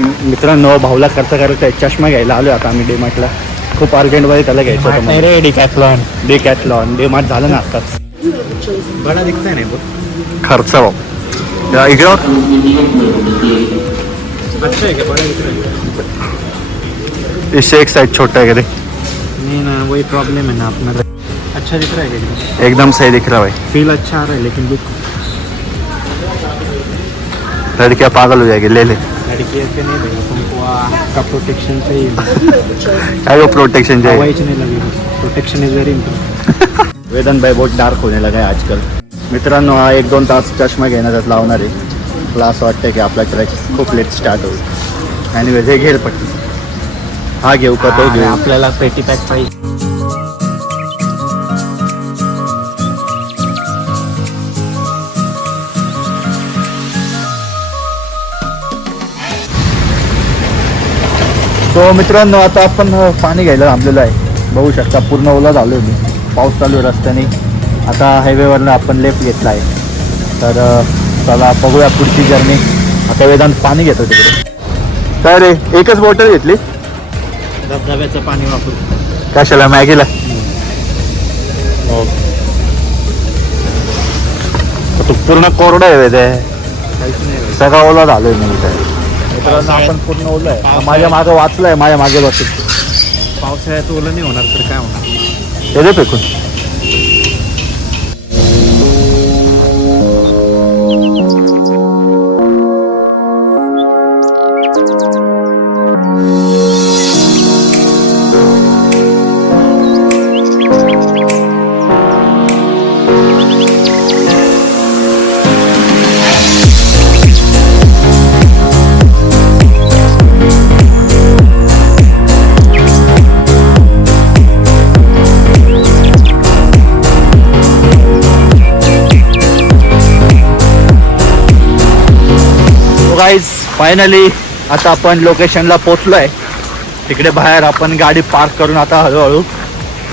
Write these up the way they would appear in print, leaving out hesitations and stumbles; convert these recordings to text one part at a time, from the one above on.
मित्रांनो भाऊला खर्च करायचा आहे, चष्मा घ्यायला आलो आता आम्ही डीमार्टला. खूप अर्जंटमध्ये त्याला घ्यायचं होतं मला. रे डिकॅथलॉन डीमार्ट झालं ना आताच. बडा दिखता नाही खर्च भाऊ इकडे अच्छा है क्या? बड़ा दिख रहा है? इससे एक साइज छोटा है क्या? नहीं ना, वही प्रॉब्लम है ना अपना. अच्छा दिख रहा है क्या? एकदम सही दिख रहा है भाई. फील अच्छा आ रहा है लेकिन लुक लड़कियाँ पागल हो जाएगी. ले ले लड़की के नहीं भाई, तुमको आपका प्रोटेक्शन चाहिए. क्या वो प्रोटेक्शन चाहिए. हवाई नहीं लगेगी. Protection is very important. Vedan भाई बहुत डार्क होने लगा है आजकल. मित्रांनो हा 1-2 तास चष्मा घेण्यात लावणार आहे. क्लास वाटते की आपला ट्रॅक खूप लेट स्टार्ट होईल आणि हे घेईल पटकन. हा घेऊ का तो घेऊ. आपल्याला पेटी पॅक पाहिजे. सो मित्रांनो आता आपण पाणी घ्यायला थांबलेलो आहे. बघू शकता पूर्ण ओला झालो आहे मी. पाऊस चालू आहे रस्त्याने. आता हायवेवरनं आपण लेफ्ट घेतला आहे. तर चला बघूया पुढची जर्नी. आता वेदांत पाणी घेतो तिकडे. काय रे एकच बॉटल घेतली. धबधब्याचं पाणी वापरू. कशाला मॅगीला. तू पूर्ण कोरडा आहे वेद. काहीच नाही. सगळा ओला झालोय मी इथे. मित्रांनो आपण पूर्ण ओला आहे. माझ्या मागे वाचलंय. माझ्या मागे बसून. पावसाळ्यात ओलं नाही होणार तर काय होणार. ते दे फेकून. गाईज फायनली आता आपण लोकेशनला पोचलो आहे. तिकडे बाहेर आपण गाडी पार्क करून आता हळूहळू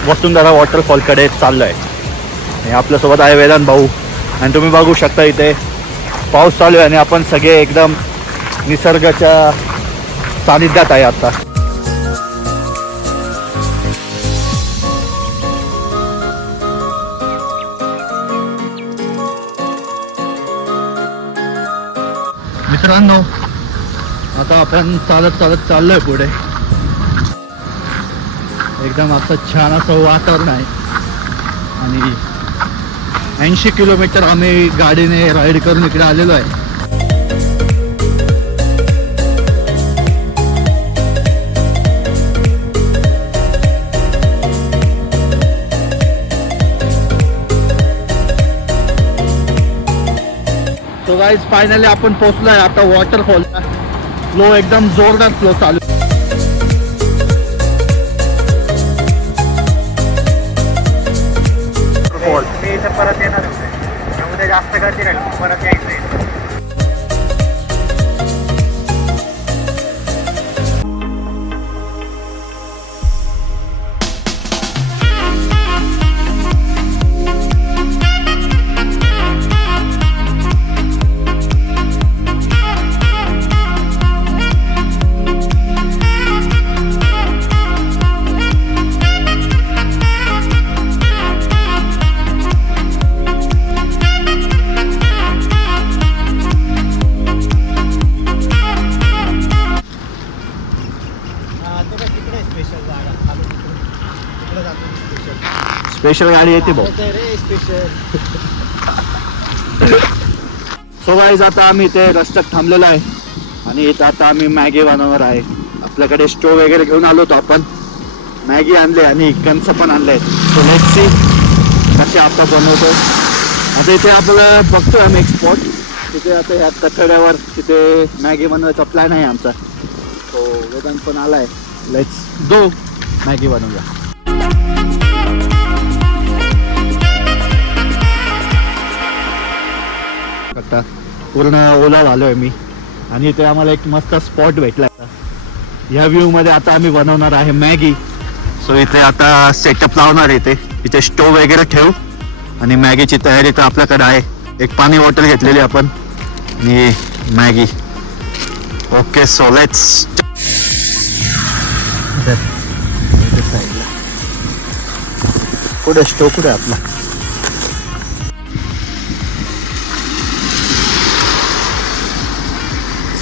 वसुंधरा वॉटरफॉलकडे चाललो आहे. आणि आपल्यासोबत आहे वेदांत भाऊ. आणि तुम्ही बघू शकता इथे पाऊस चालू आहे आणि आपण सगळे एकदम निसर्गाच्या सानिध्यात आहे आता. मित्रांनो आता आपण चालत चालत चाललोय पुढे. एकदम असं छान असं वातावरण आहे. आणि 80 किलोमीटर आम्ही गाडीने राईड करून इकडे आलेलो आहे. तो गाइस फायनली आपण पोहोचलोय आता वॉटरफॉलला. फ्लो एकदम जोरदार फ्लो चालू. परत येणार त्यामध्ये जास्त गर्दी राहील. परत यायचं. स्पेशल गाडी येते भाऊ. सो गाईज आता आम्ही इथे रस्त्यात थांबलेलो आहे. आणि इथं आता आम्ही मॅगी बनवणार आहे. आपल्याकडे स्टोव वगैरे घेऊन आलो होतो आपण. मॅगी आणले आणि कंच पण आणले. सो लेट्स सी कसे आता बनवतो. आता इथे आपल्याला बघतोय आम्ही एक स्पॉट. तिथे आता ह्या कठड्यावर तिथे मॅगी बनवायचा प्लॅन आहे आमचा. सो वेदांत पण आलाय. लेट्स गो मॅगी बनवूया. आता पूर्ण ओला झालोय मी. आणि इथे आम्हाला एक मस्त स्पॉट भेटला. ह्या व्ह्यू मध्ये आता आम्ही बनवणार आहे मॅगी. सो इथे आता सेटअप लावणार आहे. इथे स्टोव वगैरे ठेवू आणि मॅगीची तयारी तर आपल्याकडे आहे. एक पाणी बॉटल घेतलेली आपण आणि मॅगी. ओके सो लेट्स साईडला कुठे स्टोव कुठे आपला.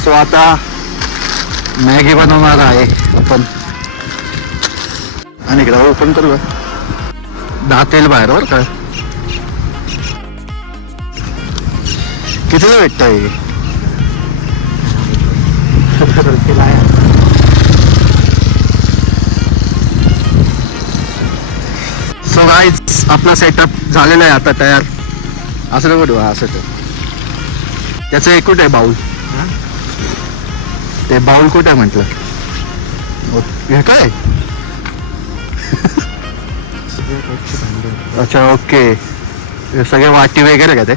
सो आता मॅगी बनवणार आहे आपण. आणि इकडे ओपन करू दात येईल बाहेर बरं का. कितीला भेटतंय सो गाईज आपला सेटअप झालेला आहे आता तयार. असं नको ठेवा असं ठेव. त्याचं एक कुठे आहे बाऊल. ते बाउल कुठे आहे म्हटलं. हे काय अच्छा ओके. हे सगळे वाटी वगैरे का ते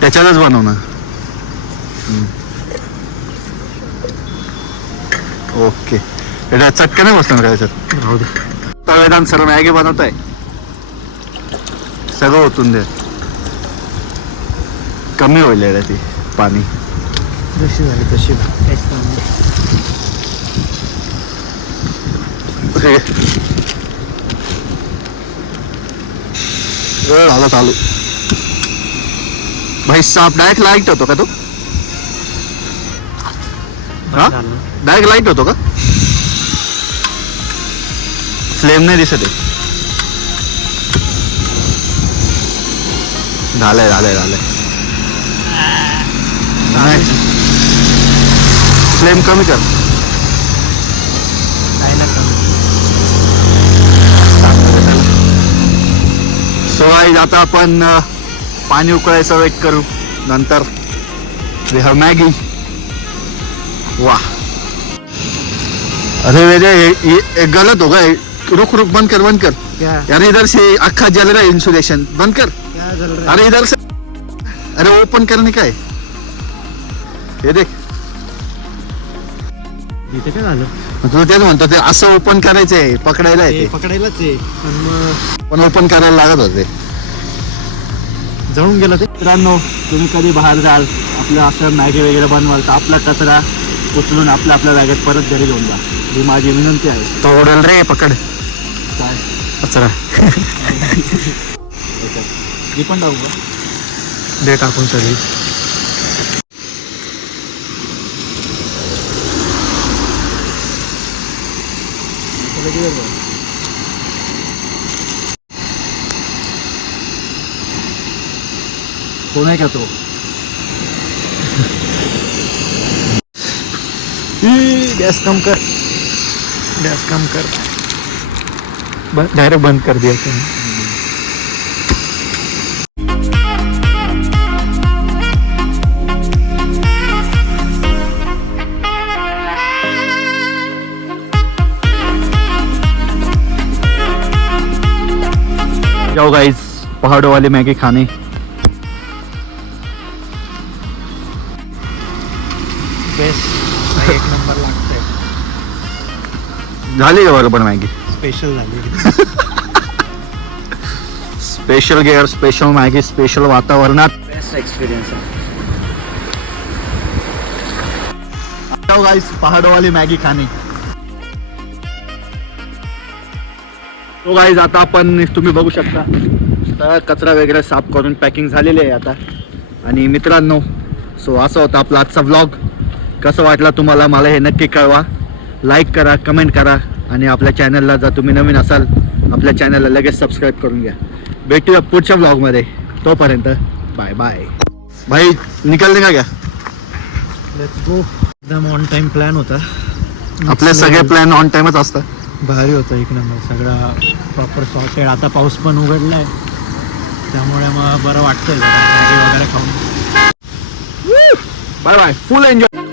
त्याच्यातच बनवणं. ओके त्याच्या चटका नाही बसणार का त्याच्यात. तवेदान सर्व मॅगी बनवत आहे सगळं ओतून दे. कमी होईल रे ती पाणी. जशी झाली तशी झालं चालू. भाई साप डायरेक्ट लाईट होतो का तू. हा डायरेक्ट लाईट होतो का. फ्लेम नाही दिसत आहे. झालंय झालंय झालंय. फ्लेम कमी कर. सो गाईज आता आपण पाणी उकळायचं वेट करू. नंतर वी हॅव मॅगी. वाह अरे वेदे ये गलत होगा. रुक रुक बंद कर बंद कर. यार इधर से अक्खा जल रहा है इंसुलेशन. बंद कर. अरे इधर से अरे ओपन करने का है. हे देख इथे काय झालं. तुला तेच म्हणतो ते असं ओपन करायचं आहे. पकडायला आहे ते. पकडायलाच आहे पण ओपन करायला लागत होते. जळून गेलं ते. मित्रांनो तुम्ही कधी बाहेर जाल आपलं असं मॅगी वगैरे बनवाल तर आपला कचरा उचलून आपल्या बॅगेत परत घरी घेऊन जा. ही माझी विनंती आहे. तो ओढल रे पकड काय कचरा. मी पण टाकू का. दे टाकून सगळी. कोण आहे का तो. गॅस कम कर. गॅस कम कर. डायरेक्ट बंद कर दिया. जाओ गाइस पहाड़ों वाली मैगी खाने. बेस्ट एक नंबर लागतंय. झाली का बरोबर मॅगी. स्पेशल झाली. Special gear special Maggi special वातावरणात. बेस्ट एक्सपिरियन्स आहे. जाओ गाइस पहाड़ों वाली मॅगी खाने. तो गाईज आता आपण तुम्ही बघू शकता तर कचरा वगैरे साफ करून पॅकिंग झालेली आहे आता. आणि मित्रांनो सो असा होता आपला आजचा व्लॉग. कसं वाटला तुम्हाला मला हे नक्की कळवा. लाईक करा कमेंट करा आणि आपल्या चॅनलला जर तुम्ही नवीन असाल आपल्या चॅनलला लगेच सबस्क्राईब करून घ्या. भेटूया पुढच्या व्लॉगमध्ये. तोपर्यंत बाय बाय. भाई निकलने का क्या. Let's go. एकदम ऑन टाइम प्लॅन होता. आपले सगळे प्लॅन ऑन टाइमच असतात. भारी होतं एक नंबर. सगळा प्रॉपर सॉर्टेड. आता पाऊस पण उघडलाय त्यामुळे मग बरं वाटतंय मॅगी वगैरे खाऊन. Bye bye full enjoy.